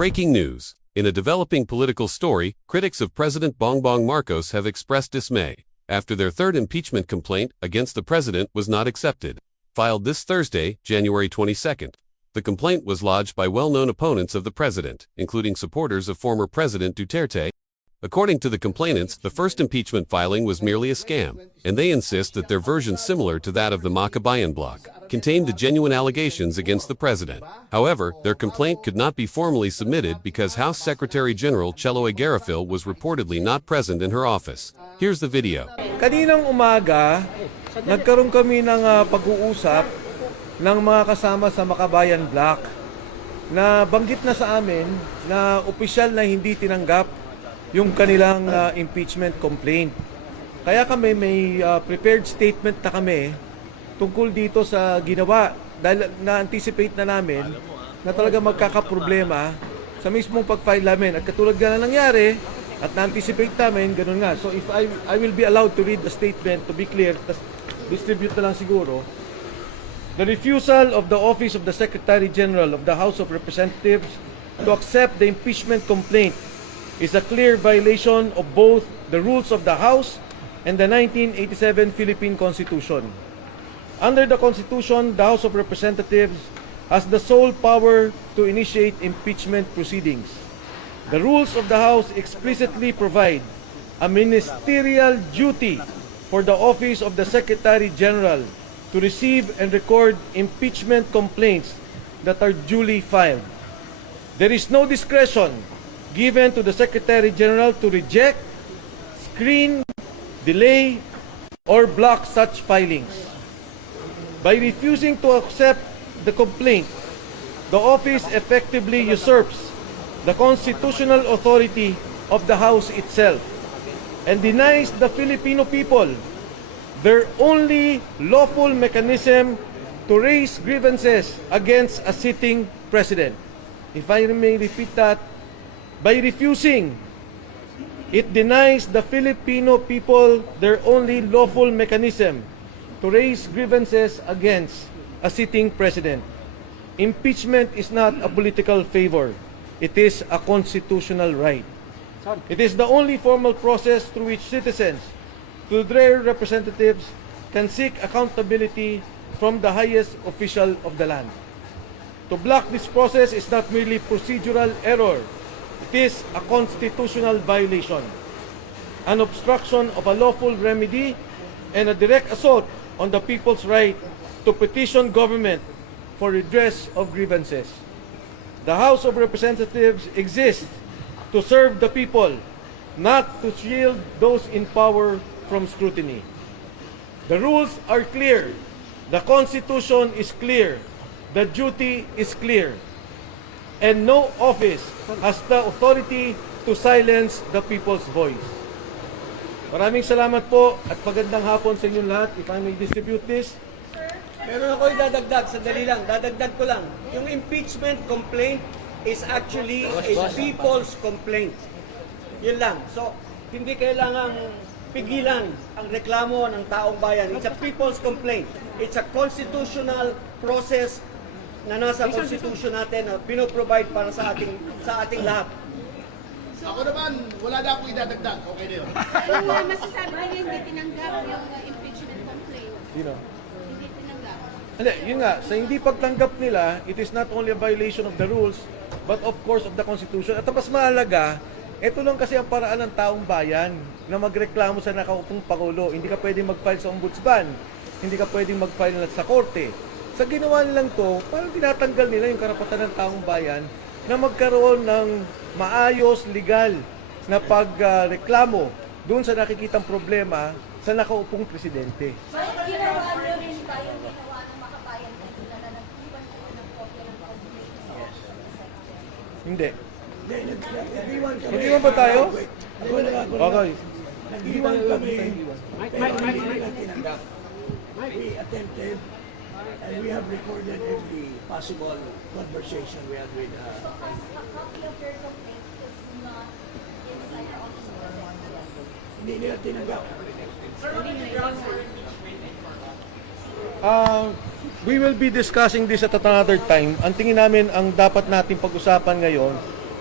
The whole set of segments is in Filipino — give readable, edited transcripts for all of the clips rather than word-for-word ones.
Breaking news. In a developing political story, critics of President Bongbong Marcos have expressed dismay after their third impeachment complaint against the president was not accepted. Filed this Thursday, January 22nd. The complaint was lodged by well-known opponents of the president, including supporters of former President Duterte. According to the complainants, the first impeachment filing was merely a scam, and they insist that their version, similar to that of the Makabayan bloc, contained the genuine allegations against the president. However, their complaint could not be formally submitted because House Secretary General Cheloy Garafil was reportedly not present in her office. Here's the video. Kaninang umaga, nagkaroon kami ng pag-uusap ng mga kasama sa Makabayan bloc na banggit na sa amin na opisyal na hindi tinanggap yung kanilang impeachment complaint. Kaya kami may prepared statement na kami tungkol dito sa ginawa dahil na-anticipate na namin na talaga magkakaproblema sa mismong pag-file namin. At katulad nga na nangyari at na-anticipate namin, ganun nga. So if I will be allowed to read the statement to be clear, distribute na lang siguro. The refusal of the Office of the Secretary General of the House of Representatives to accept the impeachment complaint is a clear violation of both the rules of the House and the 1987 Philippine Constitution. Under the Constitution, the House of Representatives has the sole power to initiate impeachment proceedings. The rules of the House explicitly provide a ministerial duty for the Office of the Secretary General to receive and record impeachment complaints that are duly filed. There is no discretion given to the Secretary General to reject, screen, delay, or block such filings. By refusing to accept the complaint, the office effectively usurps the constitutional authority of the House itself and denies the Filipino people their only lawful mechanism to raise grievances against a sitting president. If I may repeat that, by refusing, it denies the Filipino people their only lawful mechanism to raise grievances against a sitting president. Impeachment is not a political favor. It is a constitutional right. It is the only formal process through which citizens, through their representatives, can seek accountability from the highest official of the land. To block this process is not merely procedural error. It is a constitutional violation, an obstruction of a lawful remedy, and a direct assault on the people's right to petition government for redress of grievances. The House of Representatives exists to serve the people, not to shield those in power from scrutiny. The rules are clear. The Constitution is clear. The duty is clear. And no office has the authority to silence the people's voice. Maraming salamat po at magandang hapon sa inyong lahat. If I may distribute this. Meron ako idadagdag, sandali lang, dadagdag ko lang. Yung impeachment complaint is actually a people's complaint. Yun lang. So, hindi kailangang pigilan ang reklamo ng taong bayan. It's a people's complaint. It's a constitutional process na nasa constitution natin na pinoprovide para sa ating lahat. Ako naman, wala na akong idadagdag. Okay na yun. Pero masasabi ko hindi tinanggap yung impeachment complaint. Sino? Hindi tinanggap. Hindi, yun nga, sa hindi pagtanggap nila, it is not only a violation of the rules, but of course of the Constitution. At ang mas mahalaga, ito lang kasi ang paraan ng taong bayan na magreklamo sa nakaupong Pangulo. Hindi ka pwedeng mag-file sa ombudsman, hindi ka pwedeng mag-file sa korte. Sa ginawa nilang to, parang tinatanggal nila yung karapatan ng taong bayan na magkaroon ng maayos, legal na pagreklamo doon sa nakikitang problema sa nakaupong presidente. Bakit ginawa nyo rin ba yung ginawa ng Makabayan kanina na nag-iwan ko ng kopya ng constitution? Hindi. Nag-iwan kami. Mag-iwan ba tayo? Ako na ako. Okay. Nag-iwan kami. Pero hindi nila tinanggap. We attempted and we have recorded every possible conversation we had with A copy of your complaint is not inside the office of the secretary. hindi nila tinanggap. We will be discussing this at another time. Ang tingin namin, ang dapat natin pag-usapan ngayon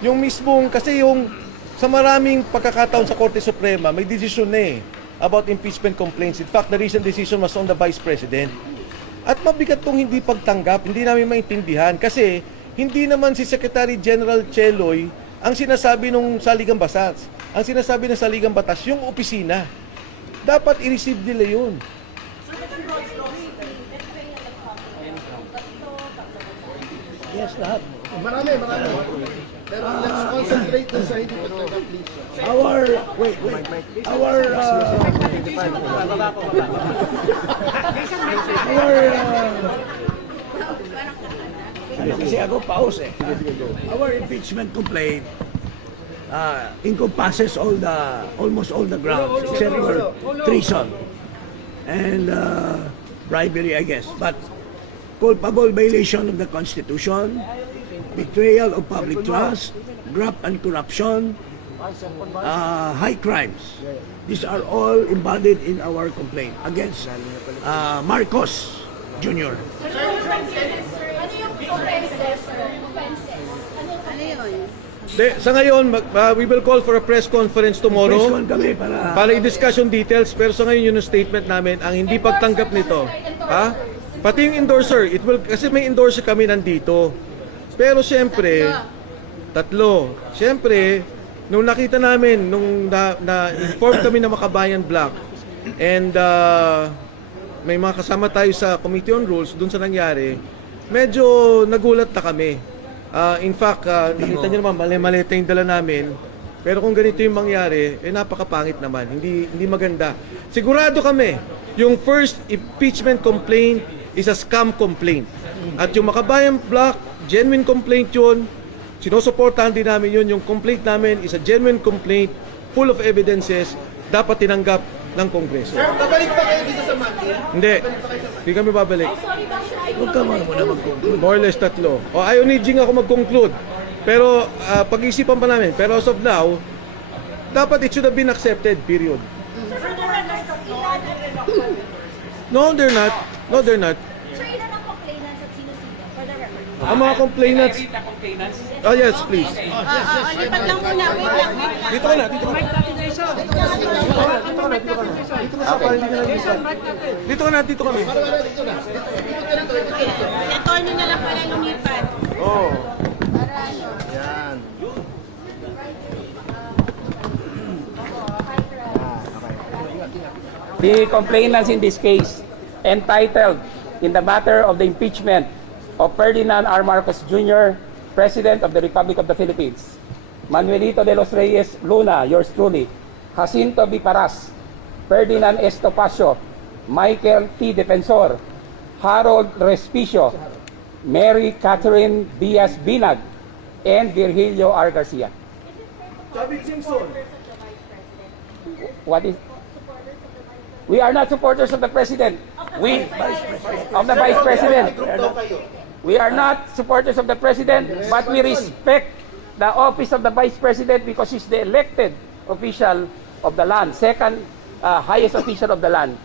Yung mismong, kasi yung sa maraming pagkakataon sa Korte Suprema, may desisyon na about impeachment complaints. In fact, the recent decision was on the Vice President. At mabigat tong hindi pagtanggap, hindi namin maintindihan. Kasi hindi naman si Secretary General Cheloy ang sinasabi nung Saligang Batas. Ang sinasabi ng Saligang Batas, yung opisina. Dapat i-receive nila yun. Yes, lahat. Marami. Pero let's concentrate na sa hindi pagtanggap, please. Wait. Kasi ako pause eh. Our impeachment complaint encompasses almost all the grounds except for treason and bribery, I guess. But culpable violation of the Constitution, betrayal of public trust, graft and corruption, high crimes. These are all embodied in our complaint against Marcos Jr. Ano yung offenses? Ano yun? Sa ngayon, we will call for a press conference tomorrow Press con kami para i-discuss yung details. Pero sa ngayon, yun yung statement namin. Ang hindi pagtanggap nito, pati yung endorser, kasi may endorser kami nandito. Pero siyempre, tatlo. Siyempre, nung nakita namin, nung na-inform kami na Makabayan Black, and may mga kasama tayo sa Committee on Rules, dun sa nangyari, medyo nagulat na kami. In fact, nakita nyo naman, mali-malita yung dala namin. Pero kung ganito yung mangyari, napakapangit naman. Hindi maganda. Sigurado kami, yung first impeachment complaint is a scam complaint. At yung Makabayan Black, genuine complaint yun. Sinusuportahan din namin yun. Yung complaint namin is a genuine complaint, full of evidences, dapat tinanggap ng Kongreso. Sir, babalik pa kayo dito sa Manila? Hindi kami babalik. Huwag ka muna mag-conclude. More or less tatlo. O ayaw ni Jing ako mag-conclude. Pero pag-isipan pa namin. Pero as of now, dapat it should have been accepted, period. No, they're not. No, they're not. Sir, ilan ang complainants at sino-sino? For the record. Ang mga complainants... Oh, yes, please. Lipat lang muna. Wait lang. Dito ka na. Dito ka na, dito kami. Si attorney na lang pala lumipat. Oh. The complainants in this case entitled in the matter of the impeachment of Ferdinand R. Marcos Jr., President of the Republic of the Philippines, Manuelito de los Reyes Luna, yours truly, Jacinto B. Paras, Ferdinand S. Topacio, Michael T. Defensor, Harold Respicio, Mary Catherine Diaz Binag, and Virgilio R. Garcia. What is? We are not supporters of the President. We of the Vice President. We are not supporters of the President, but we respect the office of the Vice President because he's the elected official of the land, second highest official of the land.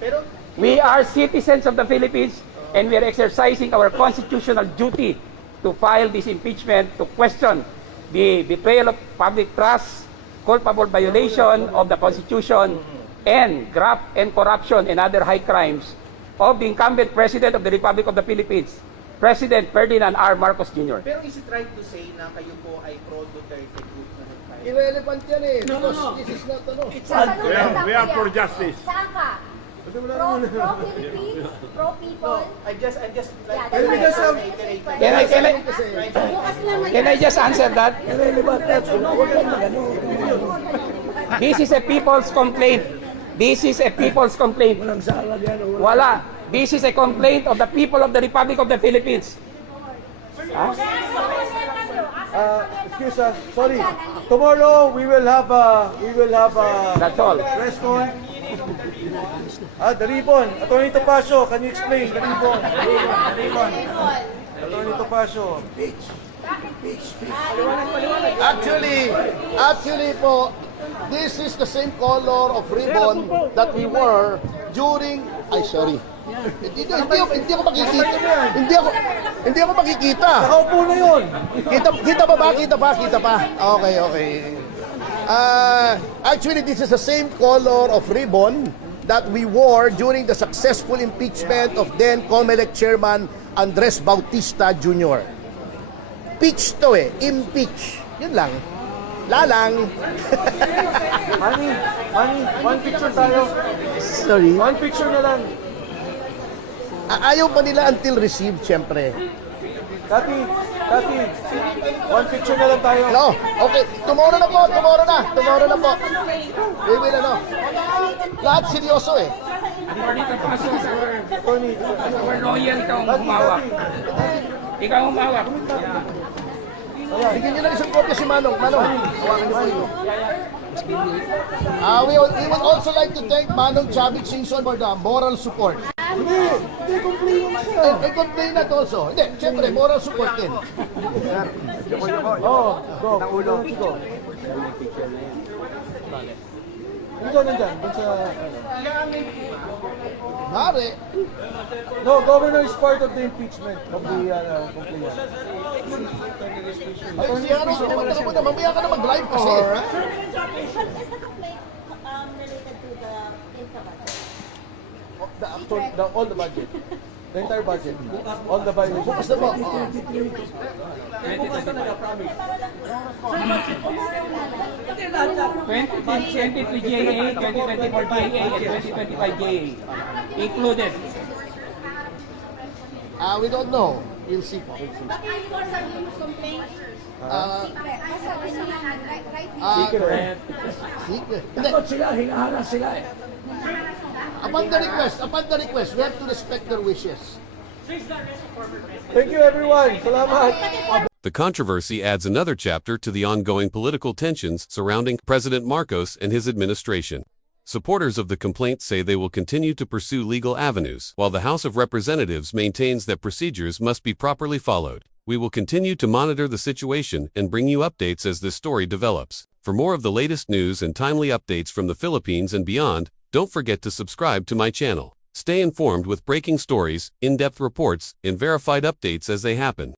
We are citizens of the Philippines and we are exercising our constitutional duty to file this impeachment to question the betrayal of public trust, culpable violation of the Constitution, and graft and corruption and other high crimes of the incumbent President of the Republic of the Philippines, President Ferdinand R. Marcos Jr. Pero is it right to say na kayo po ay pro-Duterte group na nag-file? Irrelevant yan eh. Because this is not We are for justice. Saan ka? Pro-Philippines? Pro-people? I'm just Yeah, like, that's Can why Can I just answer that? This is a people's complaint. This is a people's complaint. Wala. This is a complaint of the people of the Republic of the Philippines. Excuse us. Sorry. Tomorrow we will have That's all. press con. The ribbon. Attorney Topacio, can you explain? The ribbon. Attorney Topacio. Actually po, this is the same color of ribbon that we wore during, ay sorry. Hindi ako makikita. Hindi ako, Hindi ako makikita. Nakaupo na yun. Kita pa ba? Kita pa. Okay. Actually, this is the same color of ribbon that we wore during the successful impeachment of then COMELEC Chairman Andres Bautista Jr. Peach to eh. Impeach. Yun lang. Lalang. Manny, one picture tayo. Sorry. One picture na lang. Ayaw pa nila until received, syempre. Tati, one picture na lang tayo. No, okay. Tomorrow na po. We will lahat seryoso eh. Attorney Tapaso, our lawyer kang humawak. Ikaw humawak. Bigyan niyo lang isang kopya si Manong. Hawakan niyo po ito. We would also like to thank Manong Chavit Singson for the moral support. Hindi, complain mo siya. Complain that also. Hindi, syempre, moral support din. Oo, go. Go. Nandyan. Dun sa... Mare, No, governor is part of the impeachment of the complaint. ay, si Ano, pumunta ka muna. Mamaya ka na mag-live kasi. Is the complaint related to the infra budget? All the budget. The entire budget. All the violations. Bukas na po. 2023 JA, 2024 JA, and 2025 JA included. We don't know. We'll see po. But for the news complaint, Secret. Hindi. Sila, hinaharang sila eh. Upon the request, we have to respect their wishes. Thank you, everyone. Salamat. The controversy adds another chapter to the ongoing political tensions surrounding President Marcos and his administration. Supporters of the complaint say they will continue to pursue legal avenues, while the House of Representatives maintains that procedures must be properly followed. We will continue to monitor the situation and bring you updates as this story develops. For more of the latest news and timely updates from the Philippines and beyond, don't forget to subscribe to my channel. Stay informed with breaking stories, in-depth reports, and verified updates as they happen.